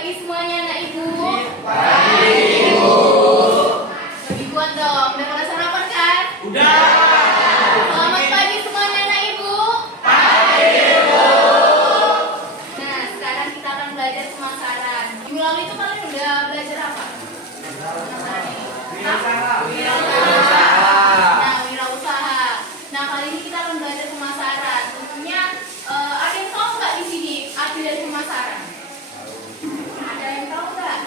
pagi semuanya anak ibu. Pagi ibu. Lebih kuat dong. Udah pada sarapan kan? Udah. Selamat pagi semuanya anak ibu. Pagi ibu. Nah, sekarang kita akan belajar pemasaran. Minggu lalu itu kalian udah belajar apa? Wirausaha. Nah, wirausaha. Nah, kali ini kita akan belajar pemasaran. Tentunya ada yang tahu nggak di sini arti dari pemasaran? Ada yang tahu nggak?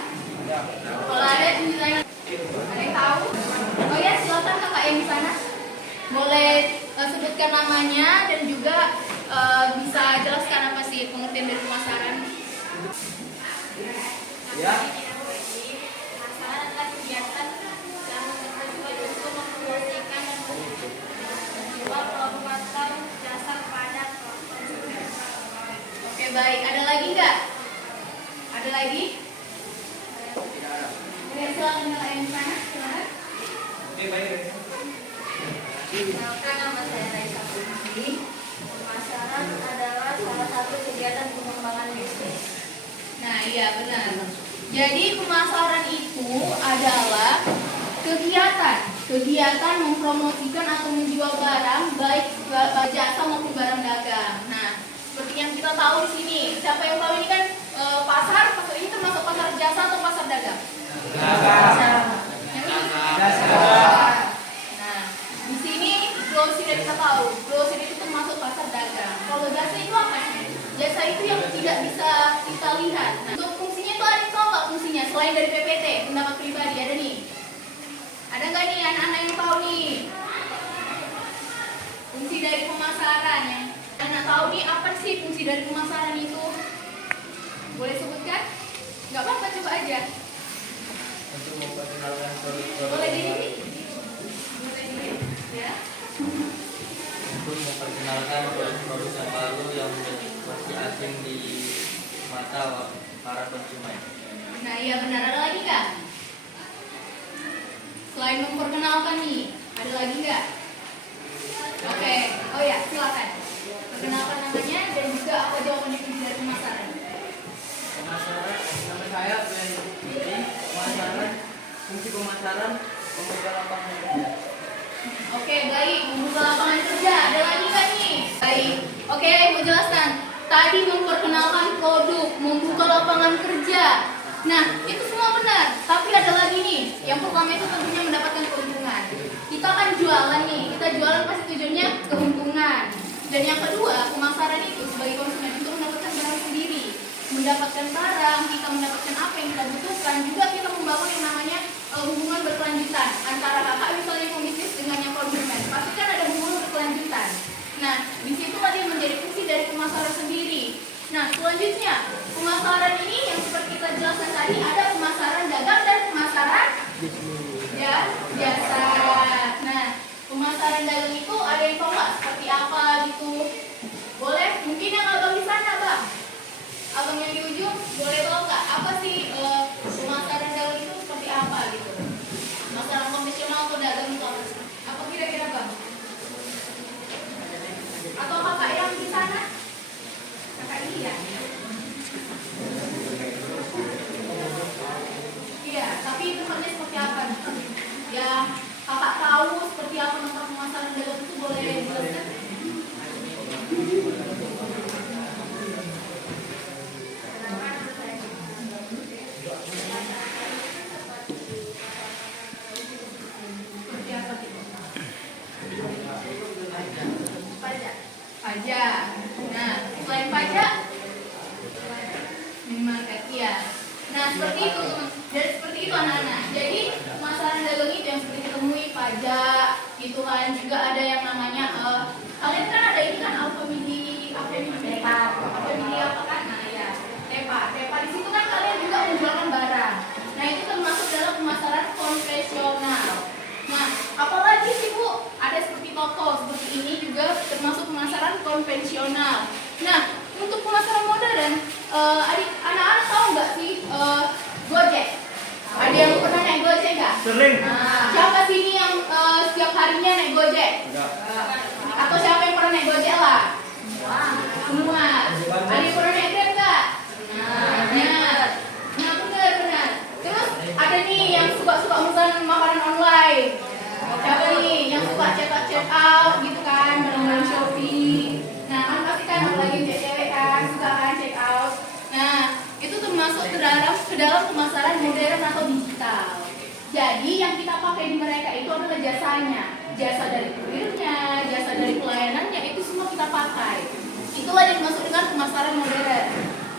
Kalau ada tunjukkan. Ada yang tahu? Oh ya, silakan kakak yang di sana. Boleh sebutkan namanya dan juga bisa jelaskan apa sih pengertian dari pemasaran? Ya. Pemasaran adalah kegiatan yang bertujuan untuk mempromosikan dan menjual produk atau jasa kepada konsumen. Oke, baik. Ada lagi nggak? Ada lagi? Oke, silakan kakak yang di sana. Silakan. Oke, baik. Kenalkan, nama saya Raisa Putri. Pemasaran adalah salah satu kegiatan pengembangan bisnis. Nah, iya benar. Jadi pemasaran itu adalah kegiatan mempromosikan atau menjual barang baik jasa maupun barang dagang. Nah, seperti yang kita tahu di sini, siapa yang tahu ini kan pasar ini termasuk pasar jasa atau pasar dagang? Yang ini? Nah, di sini grocery kita tahu, grocery itu termasuk pasar dagang. Kalau jasa itu apa sih? Jasa itu yang tidak bisa kita lihat. Nah, untuk fungsinya itu ada yang tahu nggak fungsinya selain dari PPT, pendapat pribadi ada nih? Ada nggak nih anak-anak yang tahu nih? Fungsi dari pemasaran yang anak tahu nih apa sih fungsi dari pemasaran itu? Boleh sebutkan? Nggak apa-apa, coba aja. Untuk memperkenalkan produk-produk Boleh diri? Boleh diri? Ya. untuk memperkenalkan produk-produk yang baru yang masih asing di mata para konsumen. Nah, iya benar. Ada lagi nggak? Selain memperkenalkan nih, ada lagi nggak? Oke. Oh ya, silakan. Perkenalkan namanya dan juga apa jawaban dari pemasaran. Pemasaran, nama saya Jadi pemasaran, fungsi pemasaran membuka lapangan kerja. Oke, baik. Membuka lapangan kerja. Ada lagi nggak nih? Baik. Oke, mau jelaskan. Tadi memperkenalkan produk, membuka lapangan kerja. Nah, itu semua benar. Tapi ada lagi nih. Yang pertama itu tentunya mendapatkan keuntungan. Kita kan jualan nih. Kita jualan pasti tujuannya keuntungan. Dan yang kedua, pemasaran itu sebagai konsumen untuk mendapatkan barang sendiri. Mendapatkan barang, kita mendapatkan apa yang kita butuhkan. Juga kita membangun yang namanya hubungan berkelanjutan antara kakak misalnya pembisnis dengan yang konsumen. Pasti kan ada hubungan berkelanjutan. Nah, di situ tadi menjadi fungsi dari pemasaran sendiri. Nah, selanjutnya pemasaran ini yang seperti kita jelaskan tadi ada pemasaran dagang dan pemasaran jasa. Nah, pemasaran dagang itu ada yang tahu nggak seperti apa gitu? Boleh? Mungkin yang abang di sana, bang. Abang yang di ujung, boleh tahu nggak apa sih pemasaran dagang itu seperti apa gitu? Pemasaran konvensional atau dagang itu apa sih? Apa kira-kira bang? Atau kakak yang di sana? Kakak ini ya? Iya, tapi tempatnya seperti apa? Ya, kakak tahu seperti apa tentang pemasaran dagang itu boleh dijelaskan? Seperti apa gitu? Pajak. Nah, selain pajak, minimarket ya. Nah, seperti itu. Dan seperti itu anak-anak. Jadi pemasaran dagang itu yang seperti ditemui pajak, gitu kan. Juga ada yang namanya kalian kan ada ini kan Alfamidi apa kan? Nah, ya. Tepa di situ kan kalian juga menjualkan barang. Nah, itu termasuk dalam pemasaran konvensional. Nah, apalagi sih Bu? Ada seperti toko, seperti ini juga termasuk pemasaran konvensional. Nah, untuk pemasaran modern, anak-anak tahu nggak sih Gojek? Ada yang pernah naik Gojek nggak? Sering. Nah, siapa sini yang setiap harinya naik Gojek? Atau siapa yang pernah naik Gojek lah? Semua. Ada yang pernah naik Grab nggak? Nah, pemasaran modern.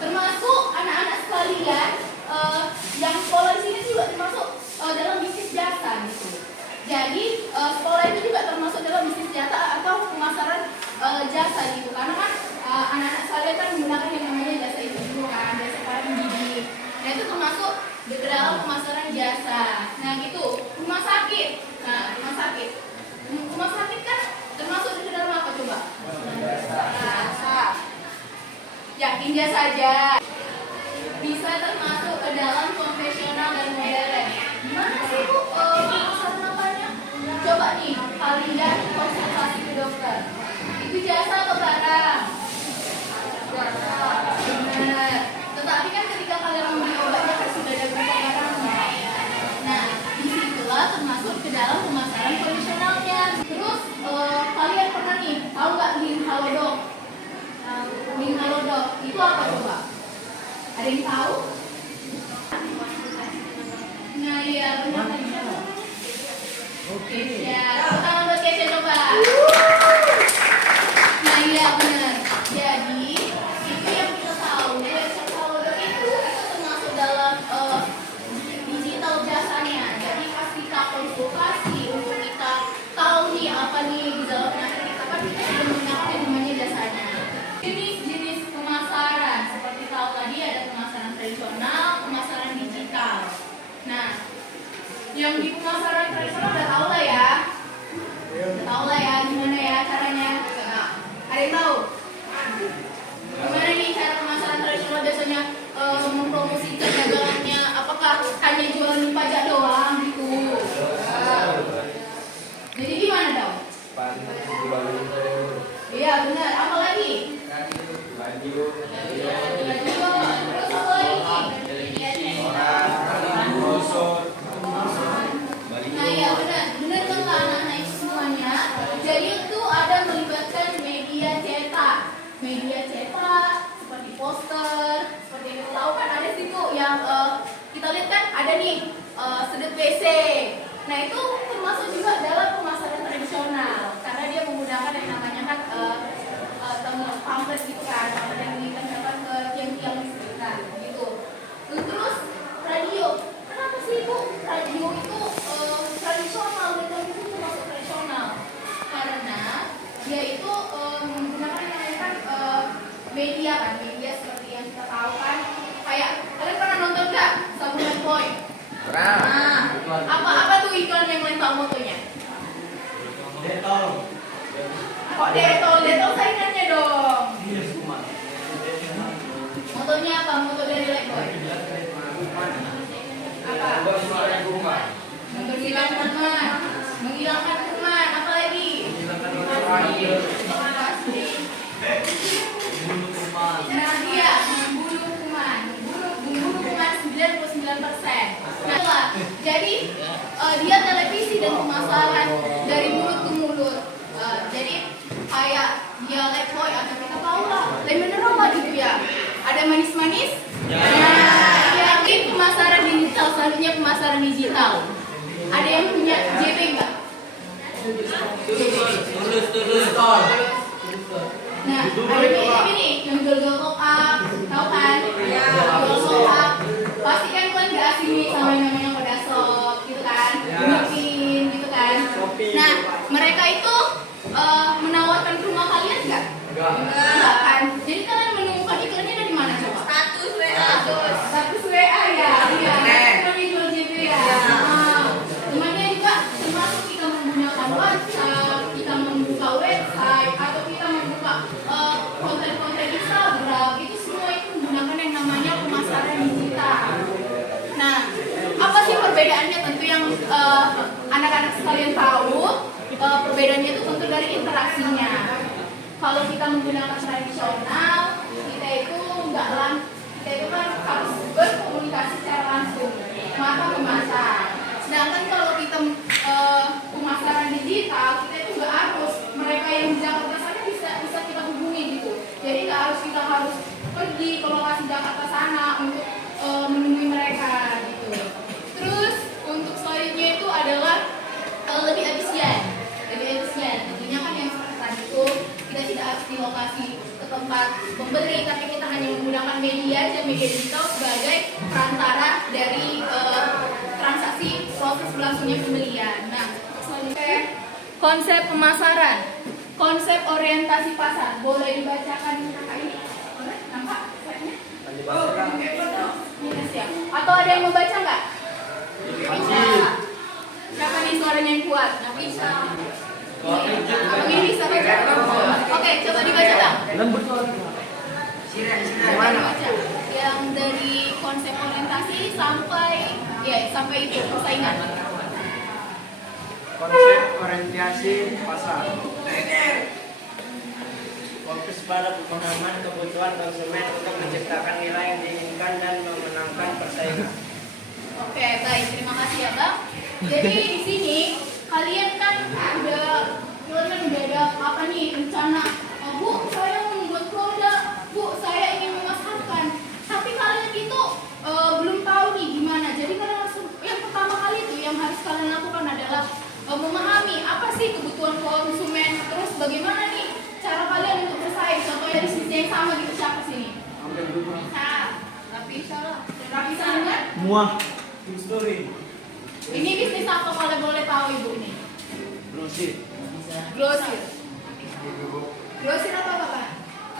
Termasuk anak-anak sekalian yang sekolah di sini juga termasuk dalam bisnis jasa gitu. Jadi sekolah itu juga termasuk dalam bisnis jasa atau pemasaran jasa gitu. Karena kan anak-anak sekalian kan menggunakan yang namanya jasa itu dulu kan, jasa para pendidik. Nah itu termasuk di dalam pemasaran jasa. Nah gitu, rumah sakit. Nah rumah sakit. Rumah sakit kan termasuk di dalam apa coba? Jasa. Yakin dia saja. Bisa termasuk ke dalam konvensional dan modern. Gimana sih Bu pemasaran apanya? Coba nih, paling dan konsultasi ke dokter. Itu jasa atau barang? Jasa. Benar. Tetapi kan ketika kalian membeli obatnya kan sudah ada beberapa barangnya. Nah, disitulah termasuk ke dalam pemasaran konvensionalnya. Terus kalian pernah nih tahu nggak link Halodoc? Link Halodoc itu apa coba? Ada yang tahu? Nah iya benar. Oke. Ya, tangan buat Keisha coba. Nah iya benar. Jadi itu yang kita tahu website Halodoc itu termasuk dalam digital jasanya. Jadi pas kita konsultasi untuk kita tahu nih apa nih gejala penyakit kita kan kita sudah menggunakan yang namanya jasanya. Jenis-jenis pemasaran seperti tahu tadi ada pemasaran tradisional, pemasaran digital. Nah, yang di pemasaran tradisional udah tahu lah ya. Udah tahu lah ya gimana ya caranya. Nah, ada yang tahu? Gimana nih cara pemasaran tradisional biasanya mempromosikan dagangannya? Apakah hanya jualan pajak doang gitu? Jadi gimana dong? Iya benar. Apa lagi? Terus apa lagi? Nah ya benar kan anak-anak itu semuanya. Jadi itu ada melibatkan media cetak seperti poster, seperti yang kita tahu kan ada situ yang kita lihat kan ada nih sedot WC. Nah itu termasuk juga dalam pemasaran tradisional karena dia menggunakan yang namanya kan pamflet gitu kan, pamflet yang ditempelkan ke tiang-tiang listrik gitu. Terus radio, kenapa sih Bu radio itu tradisional, radio itu termasuk tradisional? Karena dia itu menggunakan yang namanya kan media kan, media seperti yang kita tahu kan. Kayak kalian pernah nonton nggak Sabun Boy? Nah, apa tuh iklan yang kalian tahu motonya? Detol. Kok Detol saingannya dong. Motonya apa? Moto dari Lifebuoy? Apa? Menghilangkan kuman. Menghilangkan kuman. Apa lagi? Nah dia membunuh kuman. Membunuh kuman 99%. Nah, jadi dia televisi dan pemasaran dari mulut ke mulut. Jadi kayak dia Lifebuoy atau kita tahu lah lemon apa gitu ya. Ada manis-manis. Nah, ya ini pemasaran digital, selanjutnya pemasaran digital. Ada yang punya JP enggak? Nah, ada ini yang jual-jual top up, tahu kan? Ya, jual top up. Pasti kan kalian nggak asing nih sama yang namanya Kodasop, gitu kan? Mungkin, gitu kan? Nah, mereka itu menawarkan ke rumah kalian nggak? Enggak kan? Jadi kalian menemukan iklannya dari mana coba? Status WA ya? Iya. Namanya jual JP ya? Temannya juga termasuk kita menggunakan WhatsApp, kita membuka website, atau kita membuka konten-konten Instagram, itu semua itu menggunakan yang namanya pemasaran digital. Nah, apa sih perbedaannya? Tentu yang anak-anak sekalian tahu, perbedaannya itu tentu dari interaksinya. Kalau kita menggunakan tradisional, kita itu kan harus berkomunikasi secara langsung, mata ke mata. Sedangkan kalau kita pemasaran digital, kita itu nggak harus, mereka yang di Jakarta sana bisa kita hubungi gitu. Jadi nggak harus kita pergi ke lokasi Jakarta sana untuk menemui mereka gitu. Terus untuk selanjutnya itu adalah lebih efisien. Tentunya kan yang seperti tadi itu kita tidak harus di lokasi tempat pembeli, tapi kita hanya menggunakan media digital sebagai perantara dari transaksi proses berlangsungnya pembelian. Nah, selanjutnya konsep pemasaran, konsep orientasi pasar. Boleh dibacakan kakak ini? Boleh? Nampak slide-nya? Siap. Atau ada yang mau baca nggak? Bisa. Siapa nih suaranya yang kuat? Nggak bisa. Abang ini bisa baca? Oke, coba dibaca bang. Coba dibaca. Yang dari konsep orientasi sampai itu persaingan. Konsep orientasi pasar. Fokus pada pemahaman kebutuhan konsumen untuk menciptakan nilai yang diinginkan dan memenangkan persaingan. Oke, baik, terima kasih ya bang. Jadi di sini kalian kan udah ada apa nih rencana? Bu, saya membuat produk. Bu, saya ingin memasarkan. Tapi kalian itu belum tahu nih gimana. Jadi kalian langsung yang pertama kali itu yang harus kalian lakukan adalah memahami apa sih kebutuhan konsumen. Terus bagaimana nih cara kalian untuk bersaing? Contohnya di sisi yang sama gitu, siapa sini? Nah, tapi salah. Tapi salah. Muah. Story. Ini bisnis apa kalau boleh tahu ibu nih? Grosir. Grosir. Grosir apa bapak?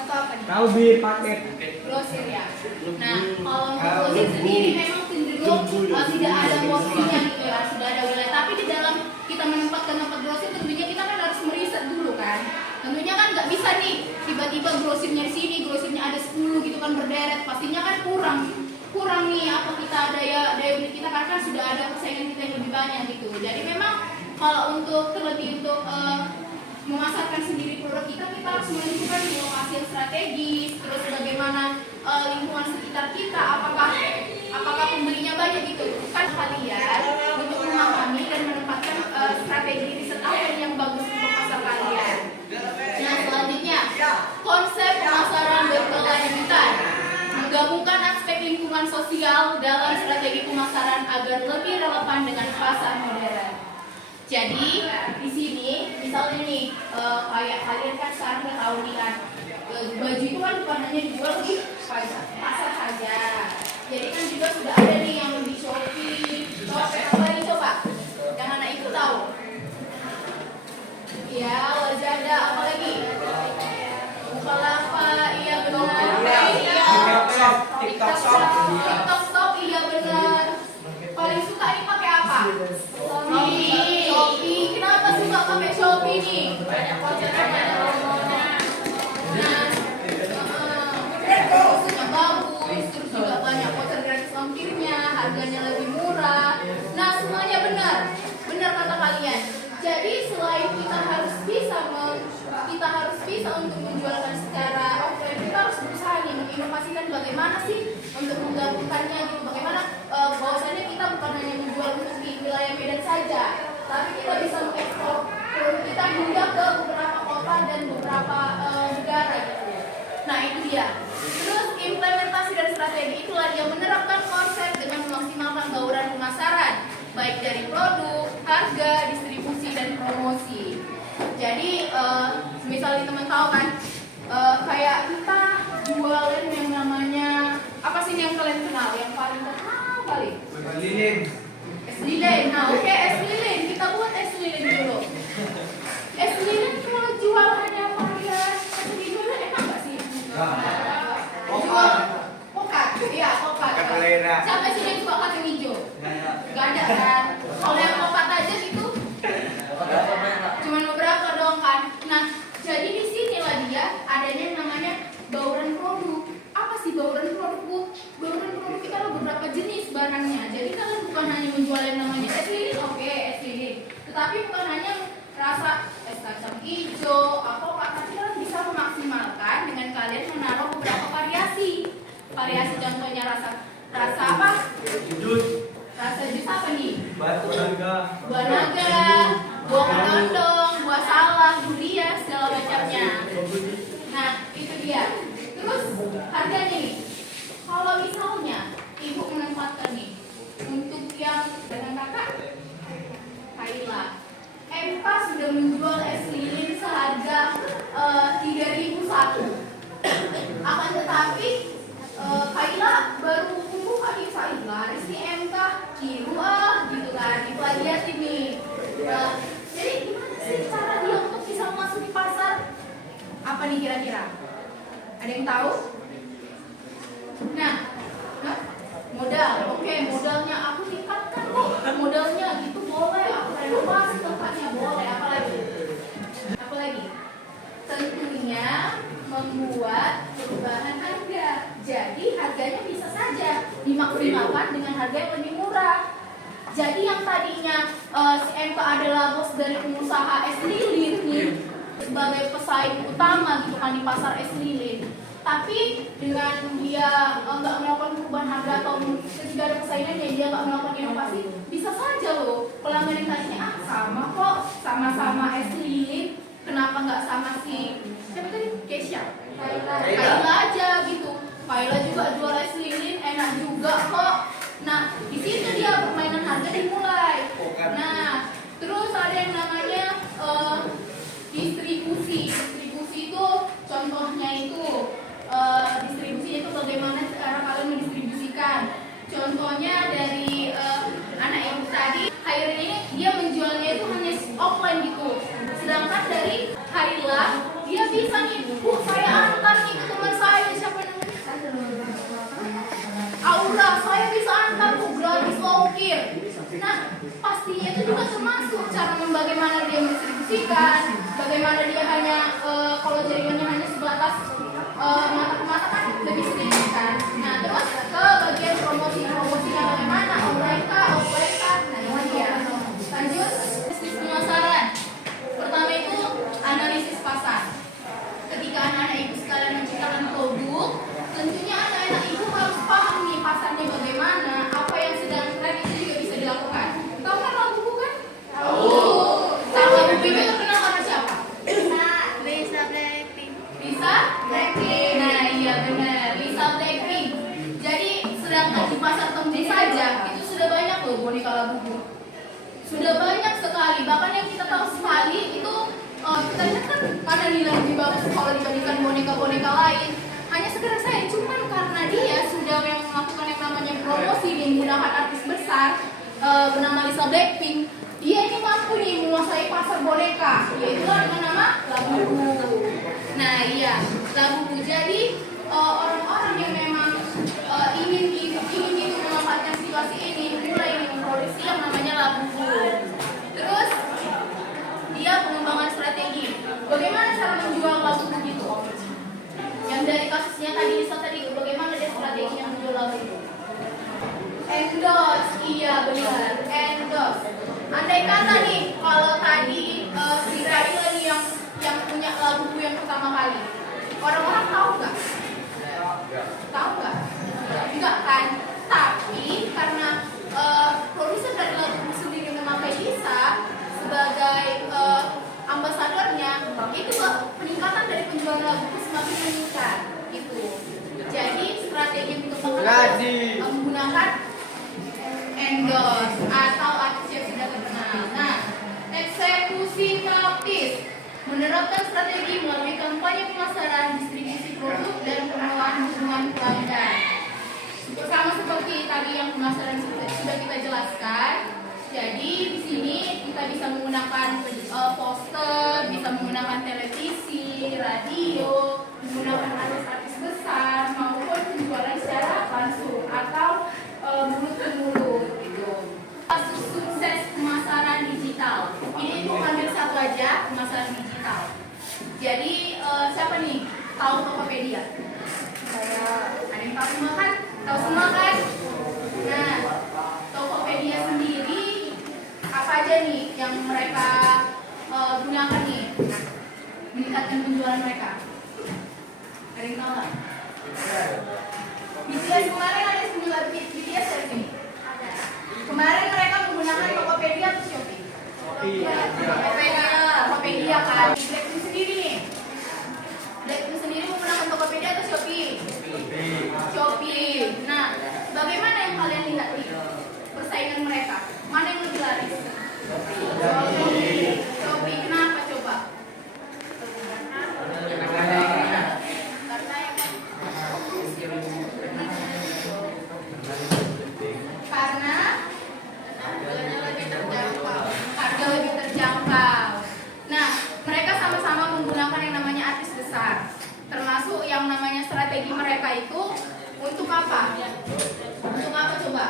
Atau apa nih? Kau bi paket. Grosir ya. Nah, kalau untuk grosir sendiri memang cenderung tidak ada posisinya gitu ya, sudah ada wilayah. Tapi di dalam kita menempatkan tempat grosir tentunya kita kan harus meriset dulu kan. Tentunya kan nggak bisa nih tiba-tiba grosirnya di sini, grosirnya ada 10 gitu kan berderet. Pastinya kan kurang nih apa kita daya beli kita karena sudah ada persaingan kita yang lebih banyak gitu. Jadi memang kalau untuk terlebih untuk memasarkan sendiri produk kita harus menentukan lokasi yang strategis, terus bagaimana lingkungan sekitar kita, apakah pembelinya banyak gitu. Kan kalian untuk memahami dan menempatkan strategi riset apa yang bagus untuk pasar kalian. Nah, selanjutnya konsep pemasaran berkelanjutan. Menggabungkan aspek lingkungan sosial dalam strategi pemasaran agar lebih relevan dengan pasar modern. Jadi di sini misalnya nih kayak kalian kan sekarang udah tahu nih kan baju itu kan bukan hanya dijual di pasar saja. Jadi kan juga sudah ada nih yang di Shopee, Tokped apa nih coba? Yang anak itu tahu? Ya, Lazada apa lagi? Bukalapak, iya benar. TikTok Shop, iya benar. Paling suka ini pakai apa? Shopee. Kenapa suka pakai Shopee nih? Banyak vouchernya, banyak promonya. Nah, terusnya bagus, terus juga banyak voucher gratis ongkirnya, harganya lebih murah. Nah, semuanya benar kata kalian. Jadi selain kita harus bisa untuk menjualkan secara offline, kita harus berusaha nih menginovasikan bagaimana sih untuk menggabungkannya gitu. Bagaimana bahwasannya kita bukan hanya menjual untuk di wilayah Medan saja, tapi kita bisa mengekspor produk kita hingga ke beberapa kota dan beberapa negara gitu. Nah itu dia. Terus implementasi dan strategi itulah yang menerapkan konsep dengan memaksimalkan bauran pemasaran, baik dari produk, harga, distribusi dan promosi. Jadi misalnya teman tahu kan, kayak kita jualan yang namanya apa sih yang kalian kenal, yang paling terkenal kali? Lilin. Es lilin. Nah oke, es lilin. Kita buat es lilin dulu. Es lilin kalau jual hanya varian es lilin enak nggak sih? Jual pokat, iya pokat. Siapa sih yang suka kacang hijau? Gak ada kan? Kalau yang pokat aja gitu cuman beberapa doang kan. Nah, jadi di sini lah dia adanya yang namanya bauran produk. Apa sih bauran produk, Bu? Bauran produk kita ada beberapa jenis barangnya. Jadi kalian bukan hanya menjual yang namanya es lilin, oke, es lilin. Tetapi bukan hanya rasa es kacang hijau, tapi kalian bisa memaksimalkan dengan kalian menaruh beberapa variasi. Variasi contohnya rasa apa? Rasa jus apa nih? Buah naga, buah kedondong, buah salak, durian, segala macamnya. Nah, itu dia. Terus harganya nih. Kalau misalnya ibu menempatkan nih untuk yang dengan kakak, Kaila, Empa sudah menjual es lilin seharga 3.001. Apa nih kira-kira? Ada yang tahu? Nah, modal. Oke, modalnya aku tingkatkan kok. Modalnya gitu boleh. Aku renovasi tempatnya boleh. Apa lagi? Apa lagi? Tentunya membuat perubahan harga. Jadi harganya bisa saja dimaksimalkan dengan harga yang lebih murah. Jadi yang tadinya si MK adalah bos dari pengusaha es lilin nih, sebagai pesaing utama gitu kan di pasar es lilin. Tapi dengan dia nggak melakukan perubahan harga atau ketika ada persaingannya dia nggak melakukan inovasi, bisa saja loh pelanggan yang tadinya sama kok, sama-sama es lilin, kenapa nggak sama si siapa tadi? Kesha, Kaila aja gitu. Kaila juga jual es lilin, enak juga kok. Nah, di situ dia permainan harga dimulai. Nah, terus ada yang namanya distribusi. Distribusi itu contohnya itu distribusinya itu bagaimana cara kalian mendistribusikan. Contohnya dari anak yang tadi, Khairil ini dia menjualnya itu hanya offline gitu. Sedangkan dari Kaila dia bisa nih, saya antar nih ke teman saya siapa namanya? Aura, saya bisa antar tuh gratis ongkir. Nah, pastinya itu juga termasuk cara bagaimana dia mendistribusikan, bagaimana dia hanya kalau jaringannya hanya sebatas mata ke mata kan lebih sedikit kan. Nah, terus ke bagian promosinya bagaimana online kah, offline kah. Nah, ini dia. Lanjut, bisnis pemasaran. Pertama itu analisis pasar. Ketika anak-anak ibu sekalian menciptakan produk, tentunya anak-anak ibu harus paham nih pasarnya bagaimana, apa yang sedang tren itu juga bisa dilakukan. Tahu kan lagu buku kan? Tahu. Tahu lagu buku itu terkenal karena siapa? Lisa Blackpink. Lisa Blackpink. Nah iya benar, Lisa Blackpink. Jadi sedangkan di pasar tembus saja itu sudah banyak loh boneka lagu buku. Sudah banyak sekali. Bahkan yang kita tahu sekali itu kita lihat kan mana nilai lebih bagus kalau dibandingkan boneka-boneka lain. Hanya sekedar saya, cuman karena dia sudah yang melakukan yang namanya promosi menggunakan artis besar bernama Lisa Blackpink, dia ini mampu nih menguasai pasar boneka, yaitu dengan nama Labubu. Nah iya, Labubu. Jadi orang-orang yang memang ingin memanfaatkan situasi ini mulai memproduksi yang namanya Labubu. Terus dia pengembangan strategi. Bagaimana cara menjual Labubu gitu? Yang dari kasusnya tadi Lisa tadi, bagaimana dia strategi yang menjual lagu itu? Endorse, iya benar, endorse. Andai kata nih, kalau tadi si Raila nih yang punya lagu yang pertama kali, orang-orang tahu nggak? Tahu nggak? Enggak kan? Tapi karena produser dari lagu sendiri memakai Lisa sebagai ambasadornya, itu peningkatan dari penjualan lagu semakin meningkat gitu. Jadi strategi untuk menggunakan endorse atau artis yang sudah terkenal. Nah, eksekusi praktis menerapkan strategi melalui kampanye pemasaran, distribusi produk dan pengelolaan hubungan pelanggan. Sama seperti tadi yang pemasaran sudah kita jelaskan. Jadi di sini kita bisa menggunakan poster, bisa menggunakan televisi, radio, menggunakan artis-artis besar maupun penjualan secara langsung atau mulut ke mulut gitu. Kasus sukses pemasaran digital. Ini untuk ambil satu aja, pemasaran digital. Jadi siapa nih? Tahu Tokopedia? Saya. Ada yang tahu semua kan? Tahu semua kan? Nah, Tokopedia sendiri apa aja nih yang mereka gunakan nih meningkatkan penjualan mereka? Ada yang tahu nggak? BTS kemarin ada 9 BTS dari sini. Kemarin mereka menggunakan Tokopedia atau Shopee? Tokopedia kan. Blackpink sendiri nih. Blackpink sendiri menggunakan Tokopedia atau Shopee? Shopee. Nah, bagaimana yang kalian lihat nih persaingan mereka? Mana yang lebih laris? Shopee. Kenapa coba? Karena harga lebih terjangkau. Nah, mereka strategi mereka itu untuk apa? Untuk apa coba?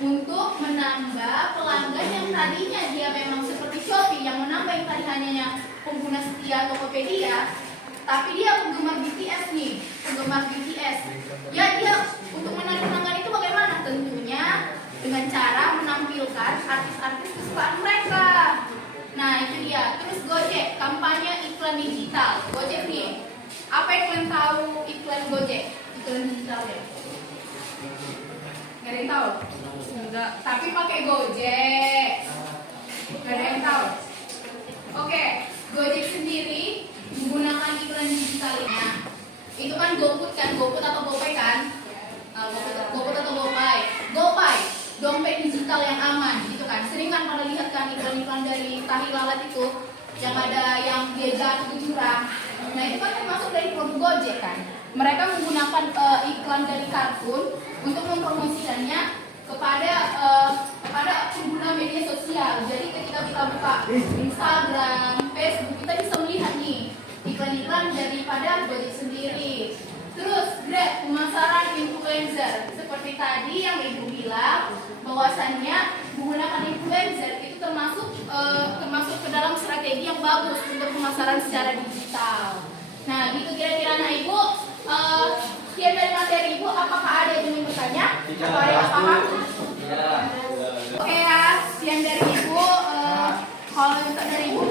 Untuk menambah pelanggan yang tadinya dia memang seperti Shopee yang menambah yang tadi hanya pengguna setia Tokopedia, tapi dia penggemar BTS nih, penggemar BTS. Ya dia untuk menarik pelanggan itu bagaimana? Tentunya dengan cara menampilkan artis-artis kesukaan mereka. Nah itu dia. Terus Gojek, kampanye iklan digital. Gojek nih, apa yang kalian tahu iklan Gojek? Iklan digital ya? Gak ada yang tahu? Enggak. Tapi pakai Gojek. Gak ada yang tahu? Oke, Gojek sendiri menggunakan iklan digitalnya. Itu kan GoFood kan? GoFood atau GoPay kan? GoFood atau GoPay? GoPay, dompet digital yang aman gitu kan. Sering kan pada lihat kan iklan-iklan dari tahi lalat itu yang ada yang dia jatuh ke jurang. Nah itu kan termasuk dari produk Gojek kan. Mereka menggunakan iklan dari kartun untuk mempromosikannya kepada pengguna media sosial. Jadi ketika kita buka Instagram, Facebook, kita bisa melihat nih iklan-iklan daripada Gojek sendiri. Terus Grab, pemasaran influencer. Seperti tadi yang Ibu bilang, bahwasannya menggunakan influencer itu termasuk ke dalam strategi yang bagus untuk pemasaran secara digital. Nah, gitu kira-kira. Nah, Ibu, sekian dari materi Ibu, apakah ada yang ingin bertanya? Apa ada yang paham? Oke ya, sekian dari Ibu. Kalau untuk dari Ibu